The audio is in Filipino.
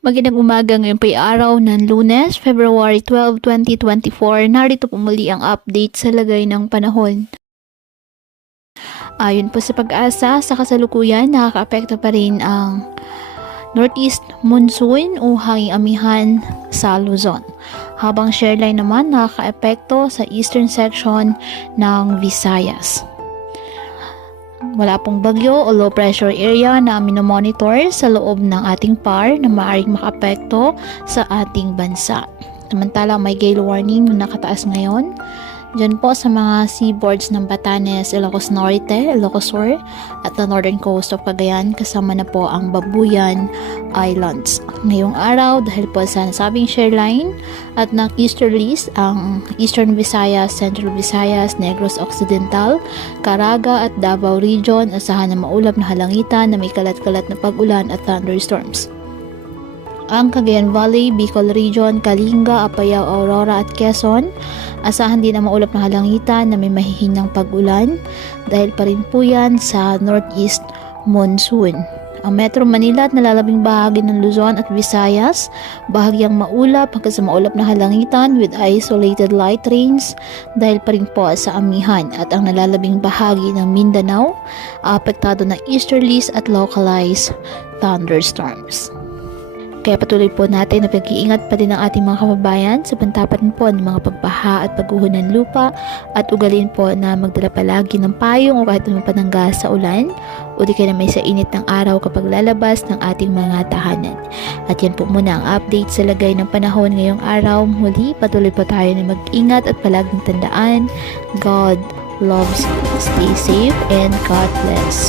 Magandang umaga, ngayon po'y araw ng Lunes, February 12, 2024. Narito po muli ang update sa lagay ng panahon. Ayon po sa Pag-asa, sa kasalukuyan nakakaapekto pa rin ang Northeast Monsoon o hanging amihan sa Luzon. Habang shoreline naman nakakaapekto sa eastern section ng Visayas. Wala pong bagyo o low pressure area na minomonitor sa loob ng ating PAR na maaaring makaapekto sa ating bansa. Samantala may gale warning na nakataas ngayon dyan po sa mga seaboards ng Batanes, Ilocos Norte, Ilocos Sur at the northern coast of Cagayan, kasama na po ang Babuyan Islands. Ngayong araw, dahil po sa nasabing shoreline at ng easterlies, ang Eastern Visayas, Central Visayas, Negros Occidental, Caraga at Davao Region, asahan na maulap na halangitan na may kalat-kalat na pag-ulan at thunderstorms. Ang Cagayan Valley, Bicol Region, Kalinga, Apayao, Aurora at Quezon, asahan din ang maulap na halangitan na may mahihinang pag-ulan dahil pa rin po yan sa Northeast Monsoon. Ang Metro Manila at nalalabing bahagi ng Luzon at Visayas, bahagyang maulap hanggang sa maulap na halangitan with isolated light rains dahil pa rin po sa amihan, at ang nalalabing bahagi ng Mindanao, apektado ng easterlies at localized thunderstorms. Kaya patuloy po natin na pag-iingat pa din ang ating mga kababayan sa pantapat po ng mga pagbaha at pagguho ng lupa, at ugalin po na magdala palagi ng payong o kahit anong panangga sa ulan o di kaya na may sa init ng araw kapag lalabas ng ating mga tahanan. At yan po muna ang update sa lagay ng panahon ngayong araw. Muli patuloy po tayo na mag-ingat at palaging tandaan, God loves you. Stay safe and God bless.